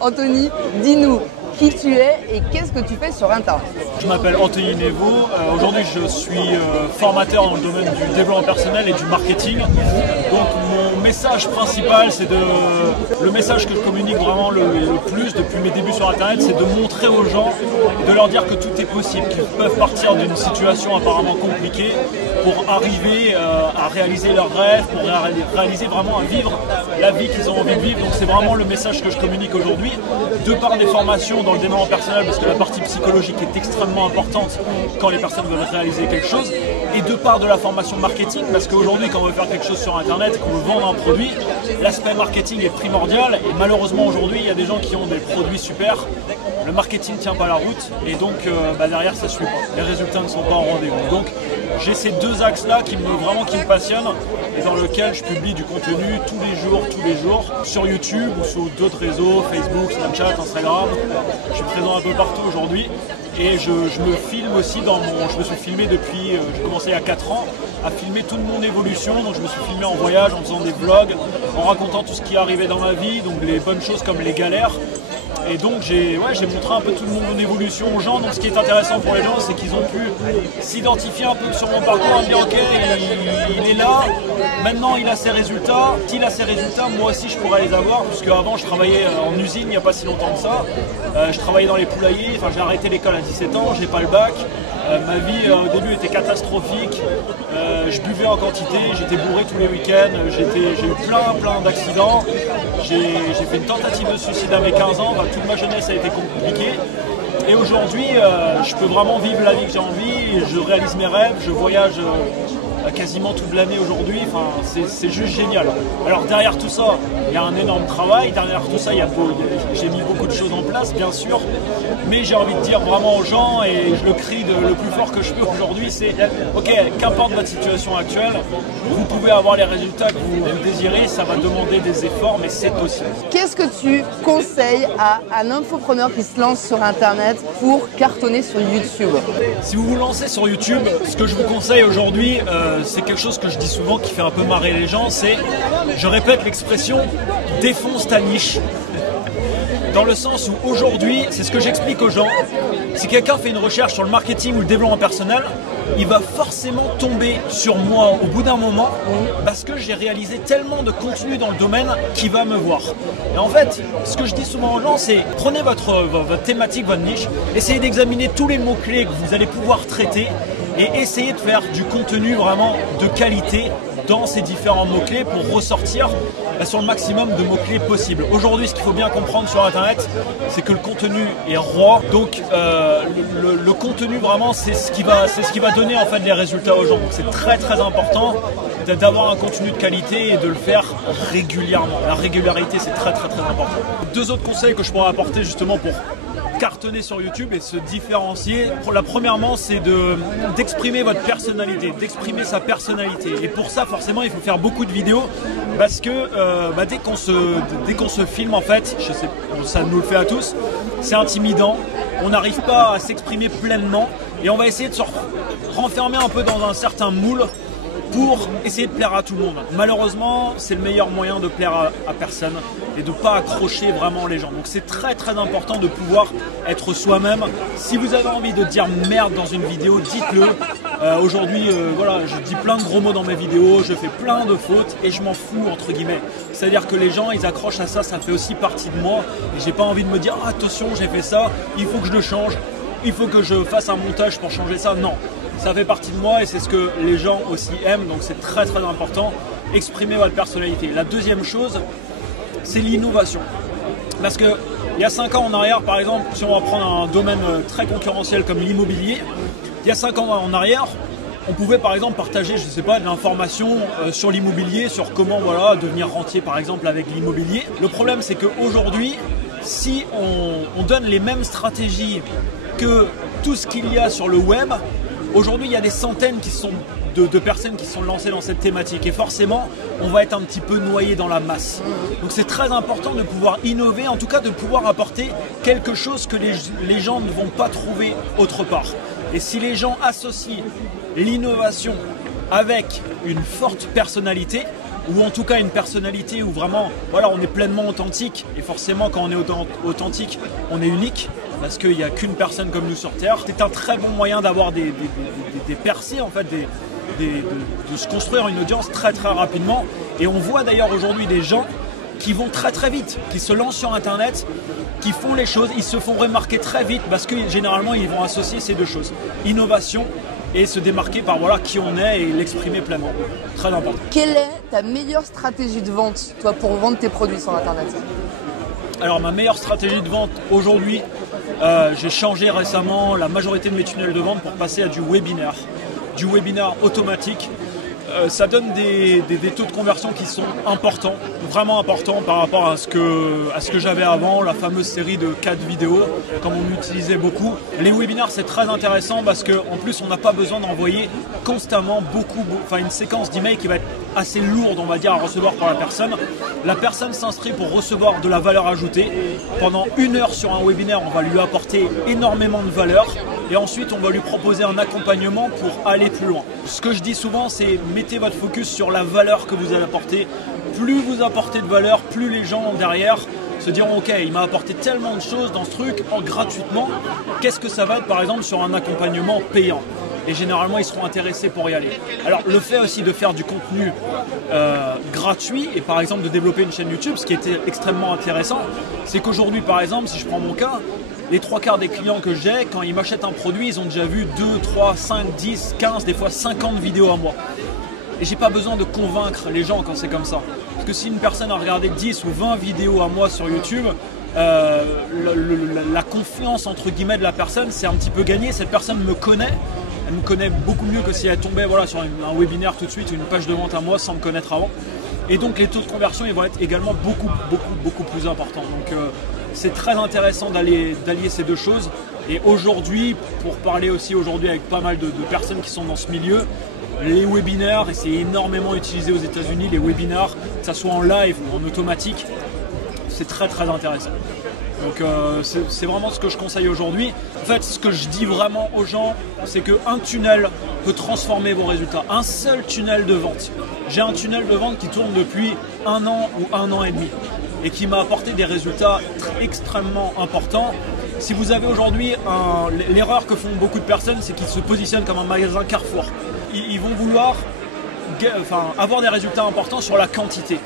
Anthony, dis-nous qui tu es et qu'est-ce que tu fais sur Internet? Je m'appelle Anthony Nevo. Aujourd'hui, je suis formateur dans le domaine du développement personnel et du marketing. Donc, mon message principal, c'est le message que je communique vraiment le plus depuis mes débuts sur Internet, c'est de montrer aux gens, de leur dire que tout est possible, qu'ils peuvent partir d'une situation apparemment compliquée pour arriver à réaliser leurs rêves, pour réaliser vraiment à vivre la vie qu'ils ont envie de vivre. Donc, c'est vraiment le message que je communique aujourd'hui, de par des formations dans le développement personnel, parce que la partie psychologique est extrêmement importante quand les personnes veulent réaliser quelque chose, et de part de la formation marketing, parce qu'aujourd'hui quand on veut faire quelque chose sur Internet, qu'on veut vendre un produit, l'aspect marketing est primordial, et malheureusement aujourd'hui il y a des gens qui ont des produits super, le marketing ne tient pas la route, et donc derrière ça suit pas, les résultats ne sont pas en rendez-vous. Donc j'ai ces deux axes là qui me passionnent, et dans lesquels je publie du contenu tous les jours, sur YouTube ou sur d'autres réseaux, Facebook, Snapchat, Instagram. Je suis présent un peu partout aujourd'hui et je me filme aussi je me suis filmé depuis, j'ai commencé il y a 4 ans à filmer toute mon évolution, donc je me suis filmé en voyage, en faisant des vlogs, en racontant tout ce qui est arrivé dans ma vie, donc les bonnes choses comme les galères. Et donc j'ai montré un peu tout mon évolution aux gens. Donc ce qui est intéressant pour les gens, c'est qu'ils ont pu s'identifier un peu sur mon parcours, à me dire ok, il est là, maintenant il a ses résultats, qu'il a ses résultats, moi aussi je pourrais les avoir, puisque avant je travaillais en usine il n'y a pas si longtemps que ça, je travaillais dans les poulaillers, enfin j'ai arrêté l'école à 17 ans, j'ai pas le bac. Ma vie au début était catastrophique, je buvais en quantité, j'étais bourré tous les week-ends, j'ai eu plein d'accidents, j'ai fait une tentative de suicide à mes 15 ans, enfin, toute ma jeunesse a été compliquée. Et aujourd'hui, je peux vraiment vivre la vie que j'ai envie, je réalise mes rêves, je voyage quasiment toute l'année aujourd'hui, enfin, c'est juste génial. Alors derrière tout ça, il y a un énorme travail, derrière tout ça, j'ai mis beaucoup de choses en place, bien sûr, mais j'ai envie de dire vraiment aux gens, et je le crie le plus fort que je peux aujourd'hui, c'est ok, qu'importe votre situation actuelle, vous pouvez avoir les résultats que vous désirez, ça va demander des efforts, mais c'est possible. Qu'est-ce que tu conseilles à un infopreneur qui se lance sur Internet pour cartonner sur YouTube? Si vous vous lancez sur YouTube, ce que je vous conseille aujourd'hui, c'est quelque chose que je dis souvent qui fait un peu marrer les gens, c'est, je répète l'expression, défonce ta niche. Dans le sens où aujourd'hui, c'est ce que j'explique aux gens, si quelqu'un fait une recherche sur le marketing ou le développement personnel, il va forcément tomber sur moi au bout d'un moment parce que j'ai réalisé tellement de contenu dans le domaine qu'il va me voir. Et en fait, ce que je dis souvent aux gens, c'est prenez votre thématique, votre niche, essayez d'examiner tous les mots-clés que vous allez pouvoir traiter et essayez de faire du contenu vraiment de qualité dans ces différents mots-clés pour ressortir sur le maximum de mots-clés possible. Aujourd'hui, ce qu'il faut bien comprendre sur Internet, c'est que le contenu est roi. Donc, le contenu, vraiment, c'est ce qui va donner en fait les résultats aux gens. Donc, c'est très important d'avoir un contenu de qualité et de le faire régulièrement. La régularité, c'est très important. Deux autres conseils que je pourrais apporter justement pour cartonner sur YouTube et se différencier. Premièrement, c'est d'exprimer votre personnalité, d'exprimer sa personnalité. Et pour ça, forcément, il faut faire beaucoup de vidéos parce que dès qu'on se filme, en fait, je sais, ça nous le fait à tous, c'est intimidant. On n'arrive pas à s'exprimer pleinement et on va essayer de se renfermer un peu dans un certain moule pour essayer de plaire à tout le monde. Malheureusement, c'est le meilleur moyen de plaire à personne et de ne pas accrocher vraiment les gens. Donc c'est très important de pouvoir être soi-même. Si vous avez envie de dire merde dans une vidéo, dites-le. Aujourd'hui, voilà, je dis plein de gros mots dans mes vidéos, je fais plein de fautes et je m'en fous entre guillemets. C'est-à-dire que les gens, ils accrochent à ça, ça fait aussi partie de moi et j'ai pas envie de me dire ah, attention, j'ai fait ça, il faut que je le change, il faut que je fasse un montage pour changer ça. Non. Ça fait partie de moi et c'est ce que les gens aussi aiment, donc c'est très important. Exprimer votre personnalité. La deuxième chose, c'est l'innovation. Parce que il y a 5 ans en arrière, par exemple, si on va prendre un domaine très concurrentiel comme l'immobilier, il y a 5 ans en arrière, on pouvait par exemple partager, je ne sais pas, de l'information sur l'immobilier, sur comment voilà, devenir rentier par exemple avec l'immobilier. Le problème c'est qu'aujourd'hui, si on donne les mêmes stratégies que tout ce qu'il y a sur le web, aujourd'hui, il y a des centaines de personnes qui se sont lancées dans cette thématique et forcément, on va être un petit peu noyé dans la masse. Donc c'est très important de pouvoir innover, en tout cas de pouvoir apporter quelque chose que les gens ne vont pas trouver autre part. Et si les gens associent l'innovation avec une forte personnalité, ou en tout cas une personnalité où vraiment voilà, on est pleinement authentique, et forcément quand on est authentique, on est unique, parce qu'il n'y a qu'une personne comme nous sur Terre. C'est un très bon moyen d'avoir des percées, en fait, de se construire une audience très très rapidement. Et on voit d'ailleurs aujourd'hui des gens qui vont très très vite, qui se lancent sur Internet, qui font les choses, ils se font remarquer très vite parce que généralement ils vont associer ces deux choses, innovation et se démarquer par voilà qui on est et l'exprimer pleinement. Très important. Quelle est ta meilleure stratégie de vente, toi, pour vendre tes produits sur Internet? Alors ma meilleure stratégie de vente aujourd'hui, j'ai changé récemment la majorité de mes tunnels de vente pour passer à du webinaire automatique. Ça donne des taux de conversion qui sont importants, vraiment importants par rapport à ce que j'avais avant, la fameuse série de 4 vidéos, comme on l'utilisait beaucoup. Les webinaires, c'est très intéressant parce qu'en plus, on n'a pas besoin d'envoyer constamment une séquence d'emails qui va être assez lourde, on va dire, à recevoir par la personne. La personne s'inscrit pour recevoir de la valeur ajoutée. Pendant 1 heure sur un webinaire, on va lui apporter énormément de valeur. Et ensuite, on va lui proposer un accompagnement pour aller plus loin. Ce que je dis souvent, c'est mettez votre focus sur la valeur que vous allez apporter. Plus vous apportez de valeur, plus les gens derrière se diront ok, il m'a apporté tellement de choses dans ce truc gratuitement. Qu'est-ce que ça va être par exemple sur un accompagnement payant? Et généralement, ils seront intéressés pour y aller. Alors, le fait aussi de faire du contenu gratuit et par exemple de développer une chaîne YouTube, ce qui était extrêmement intéressant, c'est qu'aujourd'hui, par exemple, si je prends mon cas, les 3/4 des clients que j'ai, quand ils m'achètent un produit, ils ont déjà vu 2, 3, 5, 10, 15, des fois 50 vidéos à moi. Et j'ai pas besoin de convaincre les gens quand c'est comme ça. Parce que si une personne a regardé 10 ou 20 vidéos à moi sur YouTube, la confiance entre guillemets de la personne, c'est un petit peu gagné. Cette personne me connaît. Elle me connaît beaucoup mieux que si elle tombait voilà, sur un webinaire tout de suite, une page de vente à moi sans me connaître avant. Et donc les taux de conversion ils vont être également beaucoup plus importants. Donc c'est très intéressant d'allier ces deux choses. Et aujourd'hui, pour parler aussi aujourd'hui avec pas mal de personnes qui sont dans ce milieu, les webinaires, et c'est énormément utilisé aux États-Unis, les webinaires, que ce soit en live ou en automatique, c'est très intéressant. Donc c'est vraiment ce que je conseille aujourd'hui. En fait, ce que je dis vraiment aux gens, c'est qu'un tunnel peut transformer vos résultats. Un seul tunnel de vente. J'ai un tunnel de vente qui tourne depuis 1 an ou 1 an et demi et qui m'a apporté des résultats extrêmement importants. Si vous avez aujourd'hui, l'erreur que font beaucoup de personnes, c'est qu'ils se positionnent comme un magasin Carrefour. Ils vont vouloir avoir des résultats importants sur la quantité.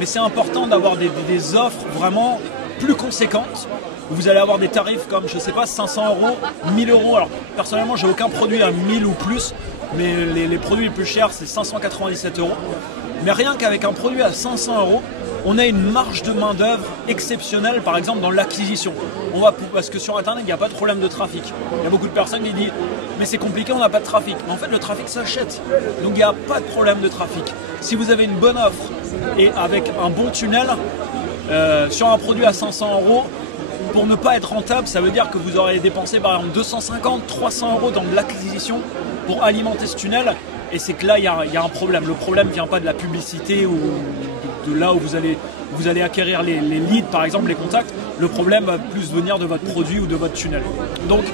Mais c'est important d'avoir des offres vraiment plus conséquentes. Vous allez avoir des tarifs comme, je sais pas, 500 euros, 1000 euros. Alors personnellement, j'ai aucun produit à 1000 ou plus, mais les produits les plus chers, c'est 597 euros. Mais rien qu'avec un produit à 500 euros, on a une marge de main d'œuvre exceptionnelle, par exemple dans l'acquisition. Parce que sur Internet, il n'y a pas de problème de trafic. Il y a beaucoup de personnes qui disent « mais c'est compliqué, on n'a pas de trafic ». Mais en fait, le trafic s'achète. Donc il n'y a pas de problème de trafic. Si vous avez une bonne offre et avec un bon tunnel, sur un produit à 500 euros, pour ne pas être rentable, ça veut dire que vous aurez dépensé par exemple 250, 300 euros dans de l'acquisition pour alimenter ce tunnel. Et c'est que là, il y a un problème. Le problème ne vient pas de la publicité ou de là où vous allez acquérir les leads, par exemple, les contacts. Le problème va plus venir de votre produit ou de votre tunnel. Donc,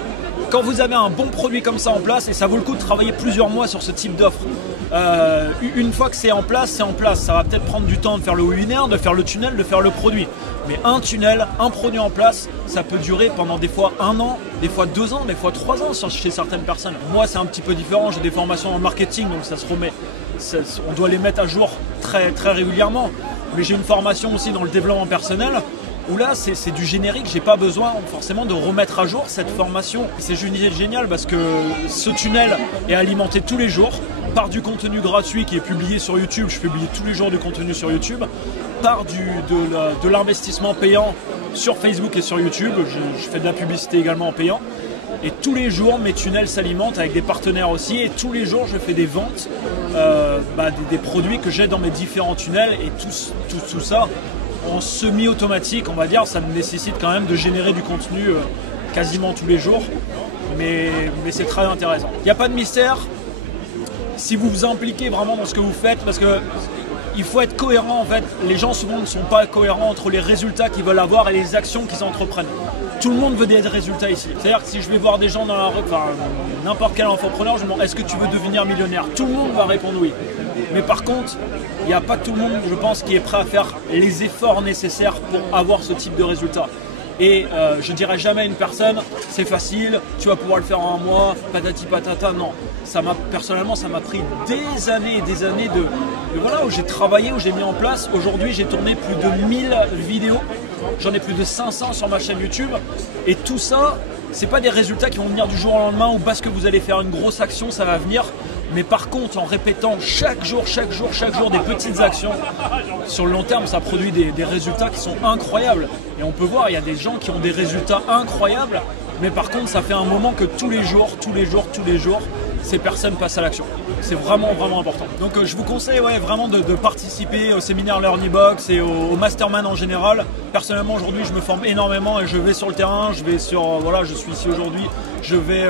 quand vous avez un bon produit comme ça en place, et ça vaut le coup de travailler plusieurs mois sur ce type d'offre, une fois que c'est en place, c'est en place. Ça va peut-être prendre du temps de faire le webinaire, de faire le tunnel, de faire le produit. Mais un tunnel, un produit en place, ça peut durer pendant des fois 1 an, des fois 2 ans, des fois 3 ans chez certaines personnes. Moi, c'est un petit peu différent. J'ai des formations en marketing, donc ça se remet. On doit les mettre à jour très régulièrement. Mais j'ai une formation aussi dans le développement personnel où là, c'est du générique. J'ai pas besoin forcément de remettre à jour cette formation. C'est génial parce que ce tunnel est alimenté tous les jours par du contenu gratuit qui est publié sur YouTube. Je publie tous les jours du contenu sur YouTube. Par de l'investissement payant sur Facebook et sur YouTube. Je fais de la publicité également en payant. Et tous les jours, mes tunnels s'alimentent avec des partenaires aussi. Et tous les jours, je fais des ventes des produits que j'ai dans mes différents tunnels. Et tout ça, en semi-automatique, on va dire, ça me nécessite quand même de générer du contenu quasiment tous les jours. Mais c'est très intéressant. Il n'y a pas de mystère si vous vous impliquez vraiment dans ce que vous faites, parce que il faut être cohérent en fait. Les gens souvent ne sont pas cohérents entre les résultats qu'ils veulent avoir et les actions qu'ils entreprennent. Tout le monde veut des résultats ici. C'est-à-dire que si je vais voir des gens dans la rue, n'importe quel entrepreneur, je me demande est-ce que tu veux devenir millionnaire? Tout le monde va répondre oui. Mais par contre, il n'y a pas tout le monde, je pense, qui est prêt à faire les efforts nécessaires pour avoir ce type de résultat. Et je dirais jamais à une personne, c'est facile, tu vas pouvoir le faire en un mois, patati patata, non. Personnellement, ça m'a pris des années et des années voilà, où j'ai travaillé, où j'ai mis en place. Aujourd'hui, j'ai tourné plus de 1000 vidéos, j'en ai plus de 500 sur ma chaîne YouTube. Et tout ça, c'est pas des résultats qui vont venir du jour au lendemain ou parce que vous allez faire une grosse action, ça va venir. Mais par contre, en répétant chaque jour des petites actions, sur le long terme, ça produit des résultats qui sont incroyables. Et on peut voir, il y a des gens qui ont des résultats incroyables, mais par contre, ça fait un moment que tous les jours, ces personnes passent à l'action. C'est vraiment important. Donc je vous conseille vraiment de participer au séminaire LearnyBox et au Mastermind en général. Personnellement, aujourd'hui, je me forme énormément et je vais sur le terrain. Je suis ici aujourd'hui. Je vais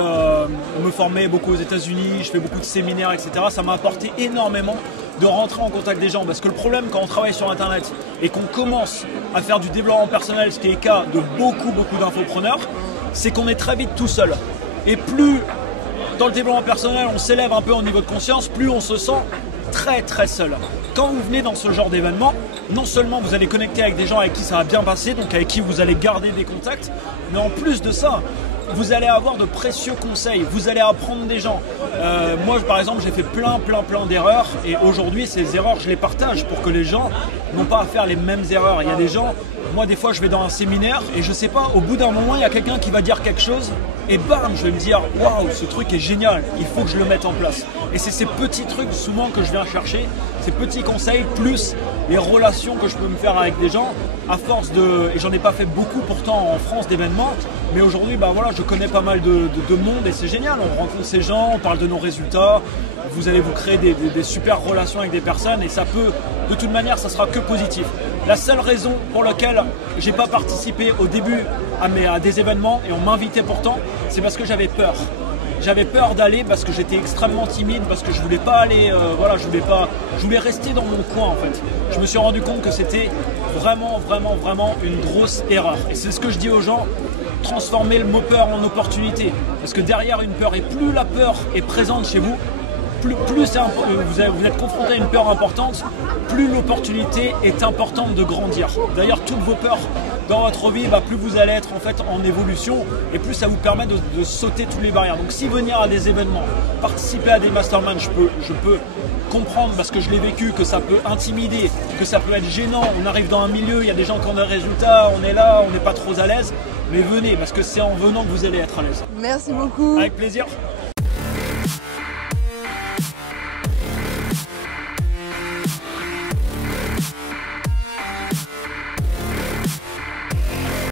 me former beaucoup aux États-Unis. Je fais beaucoup de séminaires, etc. Ça m'a apporté énormément de rentrer en contact des gens. Parce que le problème quand on travaille sur Internet et qu'on commence à faire du développement personnel, ce qui est le cas de beaucoup d'infopreneurs, c'est qu'on est très vite tout seul. Et plus dans le développement personnel, on s'élève un peu au niveau de conscience, plus on se sent très seul. Quand vous venez dans ce genre d'événement, non seulement vous allez connecter avec des gens avec qui ça va bien passer, donc avec qui vous allez garder des contacts, mais en plus de ça, vous allez avoir de précieux conseils, vous allez apprendre des gens. Moi par exemple, j'ai fait plein d'erreurs et aujourd'hui ces erreurs je les partage pour que les gens n'ont pas à faire les mêmes erreurs. Il y a des gens, moi des fois je vais dans un séminaire et je sais pas, au bout d'un moment il y a quelqu'un qui va dire quelque chose et bam, je vais me dire waouh, ce truc est génial, il faut que je le mette en place. Et c'est ces petits trucs souvent que je viens chercher, ces petits conseils plus les relations que je peux me faire avec des gens à force et j'en ai pas fait beaucoup pourtant en France d'événements, mais aujourd'hui voilà, je connais pas mal de monde et c'est génial, on rencontre ces gens, on parle de nos résultats, vous allez vous créer des super relations avec des personnes et ça peut, de toute manière, ça sera que positif. La seule raison pour laquelle j'ai pas participé au début à des événements et on m'invitait pourtant, c'est parce que j'avais peur. J'avais peur d'aller parce que j'étais extrêmement timide, parce que je voulais pas aller, je voulais rester dans mon coin en fait. Je me suis rendu compte que c'était vraiment une grosse erreur. Et c'est ce que je dis aux gens, transformer le mot peur en opportunité. Parce que derrière une peur, et plus la peur est présente chez vous, plus vous êtes confronté à une peur importante, plus l'opportunité est importante de grandir. D'ailleurs, toutes vos peurs dans votre vie, plus vous allez être en fait en évolution et plus ça vous permet de sauter toutes les barrières. Donc si venir à des événements, participer à des masterminds, je peux comprendre parce que je l'ai vécu, que ça peut intimider, que ça peut être gênant. On arrive dans un milieu, il y a des gens qui ont des résultats, on est là, on n'est pas trop à l'aise, mais venez parce que c'est en venant que vous allez être à l'aise. Merci beaucoup. Avec plaisir.